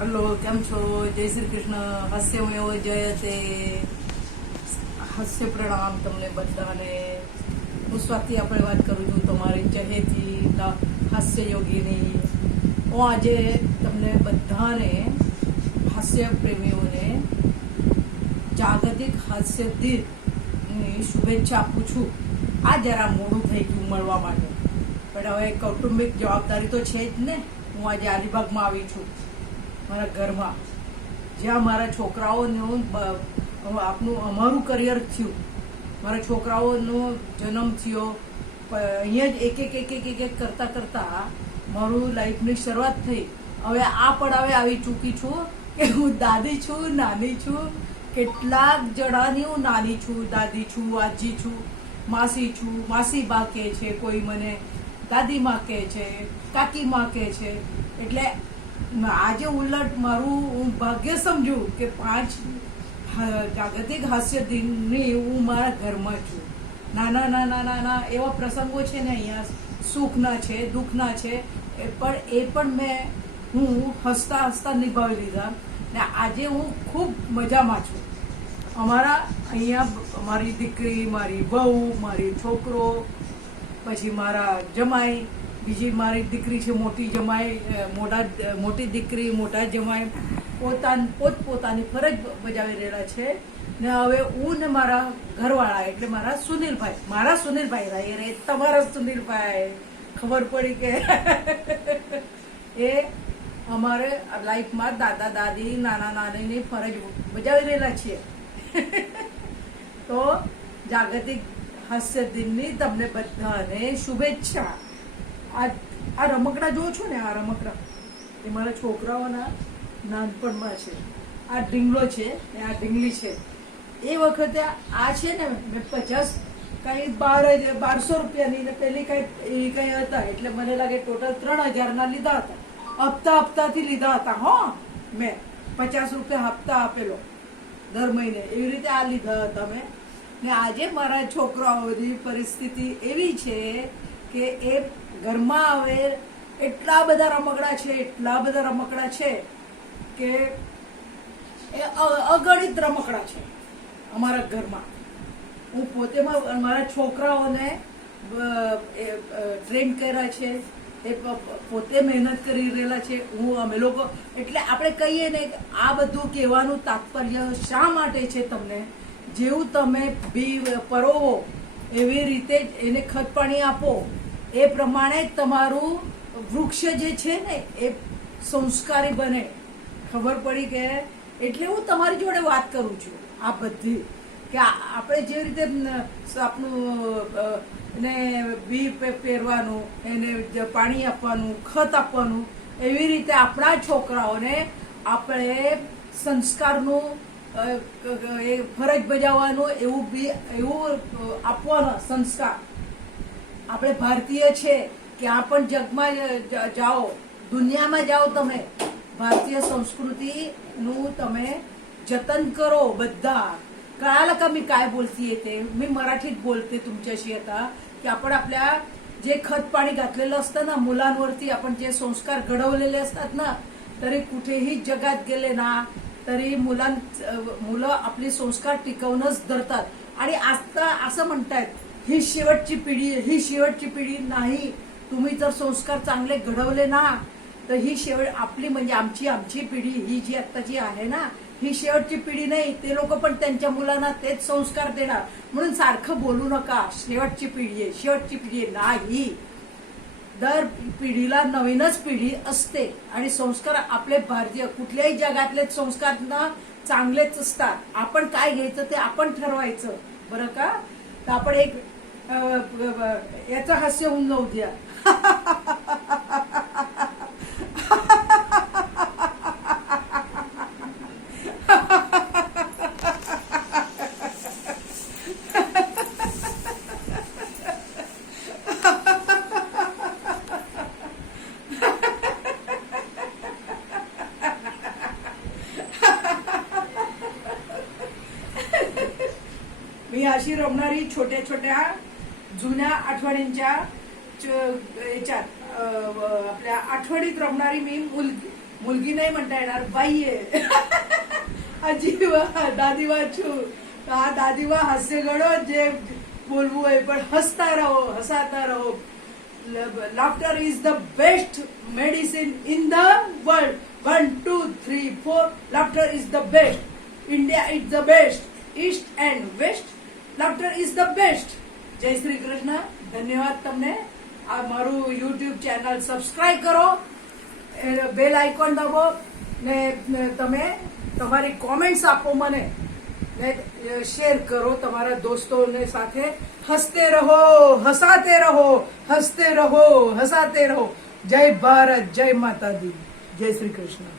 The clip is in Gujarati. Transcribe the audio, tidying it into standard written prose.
હલો, કેમ છો? જય શ્રી કૃષ્ણ. હાસ્યમય જયતે. હાસ્ય પ્રણામ તમને બધાને. હું સ્વાતિ આપણે વાત કરું છું, તમારી ચહેતી હાસ્ય યોગીની. હું આજે તમને બધાને હાસ્ય પ્રેમીઓને જાગતિક હાસ્ય દિનની શુભેચ્છા આપું છું. આ જરા મોડું થઈ ગયું મળવા માટે, પણ હવે કૌટુંબિક જવાબદારી તો છે જ ને. હું આજે અલીબાગમાં આવી છું, મારા ઘરમાં, જ્યાં મારા છોકરાઓનું અમારું કરિયર થયું. મારા છોકરાઓનો જન્મ થયો, અહીંયા જ એક કરતા મારું લાઈફની શરૂઆત થઈ. હવે આ પડાવે આવી ચૂકી છું કે હું દાદી છું, નાની છું. કેટલાક જણાની હું નાની છું, દાદી છું, આજી છું, માસી છું. માસી બા કહે છે, કોઈ મને દાદી માં કહે છે, કાકી માં કહે છે. એટલે આજે ઉલટ મારું હું ભાગ્ય સમજુ કે 5 જાગતિક હાસ્ય દિનની હું મારા ઘરમાં છું. નાના નાના નાના એવા પ્રસંગો છે ને, અહીંયા સુખના છે, દુઃખના છે, એ પણ હું હસતા હસતા નિભાવી લીધા ને આજે હું ખૂબ મજામાં છું. અમારા અહીંયા મારી દીકરી, મારી વહુ, મારી છોકરો, પછી મારા જમાઈ, બીજી મારી દીકરી છે મોટી જમાઈ, મોટી દીકરી, મોટા જમાઈ પોતપોતાની ફરજ બજાવી રહેલા છે. ને હવે હું ને મારા ઘરવાળા એટલે મારા સુનિલભાઈ રે તમારા સુનિલભાઈ, ખબર પડી કે એ અમારે લાઈફમાં દાદા દાદી, નાના નાનીની ફરજ બજાવી રહેલા છીએ. તો જાગતિક હાસ્ય દિનની તમને બધાને શુભેચ્છા. આ રમકડા જો છો ને, આ રમકડા એ મારા છોકરાઓના નાનપણમાં છે. આ ઢીંગલો છે ને આ ઢીંગલી છે. એ વખતે આ છે ને મેં 1200 રૂપિયાની ને પેલી કઈ હતા, એટલે મને લાગે ટોટલ 3000 ના લીધા હતા. હપ્તાથી લીધા હતા. મેં 50 રૂપિયા હપ્તા આપેલો દર મહિને, એવી રીતે આ લીધા હતા મેં. ને આજે મારા છોકરાઓની પરિસ્થિતિ એવી છે કે એ ઘરમાં હવે એટલા બધા રમકડા છે કે એ અગણિત રમકડા છે અમારા ઘરમાં. હું પોતે મારા છોકરાઓને ટ્રેન કર્યા છે, એ પોતે મહેનત કરી રહેલા છે. અમે લોકો એટલે આપણે કહીએ ને, આ બધું કહેવાનું તાત્પર્ય શા માટે છે તમને, જેવું તમે બી પરોવો એવી રીતે જ એને ખત પાણી આપો, એ પ્રમાણે તમારું વૃક્ષ જે છે ને એ સંસ્કારી બને. ખબર પડી કે એટલે હું તમારી જોડે વાત કરું છું આ બધી, કે આપણે જે રીતે આપણું એને બી પહેરવાનું, એને પાણી આપવાનું, ખત આપવાનું, એવી રીતે આપણા છોકરાઓને આપણે સંસ્કારનું ફરજ બજાવવાનું, એવું આપવાનો સંસ્કાર. આપણે ભારતીય છે, ક્યાં પણ જગમાં જાઓ, દુનિયામાં જાઓ, તમે ભારતીય संस्कृतीનું તમે जतन करो. બધા कळालं का मी काय बोलतीये ते? मी मराठीत बोलते तुमच्याशी आता, की आपण आपल्या जे खत पाणी घातलेलं असतं ना मुलांवरती, आपण जे संस्कार घडवलेले असतात ना, तरी कुठेही जगात गेले ना तरी मुलं आपले संस्कार टिकवणंच धरतात. आणि आता असं म्हणतायत ही शेवटची पिढी नाही. तुम्ही जर संस्कार चांगले घडवले ना तर ही आपली म्हणजे आमची पिढी ही जी आत्ताची आहे ना, ही शेवटची पिढी नाही. ते लोक पण त्यांच्या मुलांना तेच संस्कार देणार. म्हणून सारखं बोलू नका शेवटची पिढी आहे नाही. दर पिढीला नवीनच पिढी असते आणि संस्कार आपले भारतीय कुठल्याही जगातले संस्कार ना चांगलेच असतात. आपण काय घ्यायचं ते आपण ठरवायचं, बरं का? तर आपण एक याचं हास्य होऊन जाऊ द्या. मी अशी रमणारी छोट्या छोट्या जुन्या आठवणींच्या याच्यात आपल्या आठवणीत रमणारी मी मुलगी नाही म्हणता येणार, बाई आहे. आजीबा दादीबा છું. આ દાદીબા હાસ્ય ગણો, જે બોલવું હોય પણ હસતા રહો, હસાતા રહો. Laughter is the best medicine in the world. 1, 2, 3, 4. Laughter is the best. India is the best. East and west. Laughter is the best. જય શ્રી કૃષ્ણ. ધન્યવાદ તમને. આ મારું યુટ્યુબ ચેનલ સબસ્ક્રાઇબ કરો, બેલ આઇકોન દબાવો ને તમે તમારી કોમેન્ટ્સ આપો મને ને શેર કરો તમારા દોસ્તોને સાથે. હસતે રહો, હસાતે રહો, હસતે રહો, હસાતે રહો. જય ભારત, જય માતા દી, જય શ્રી કૃષ્ણ.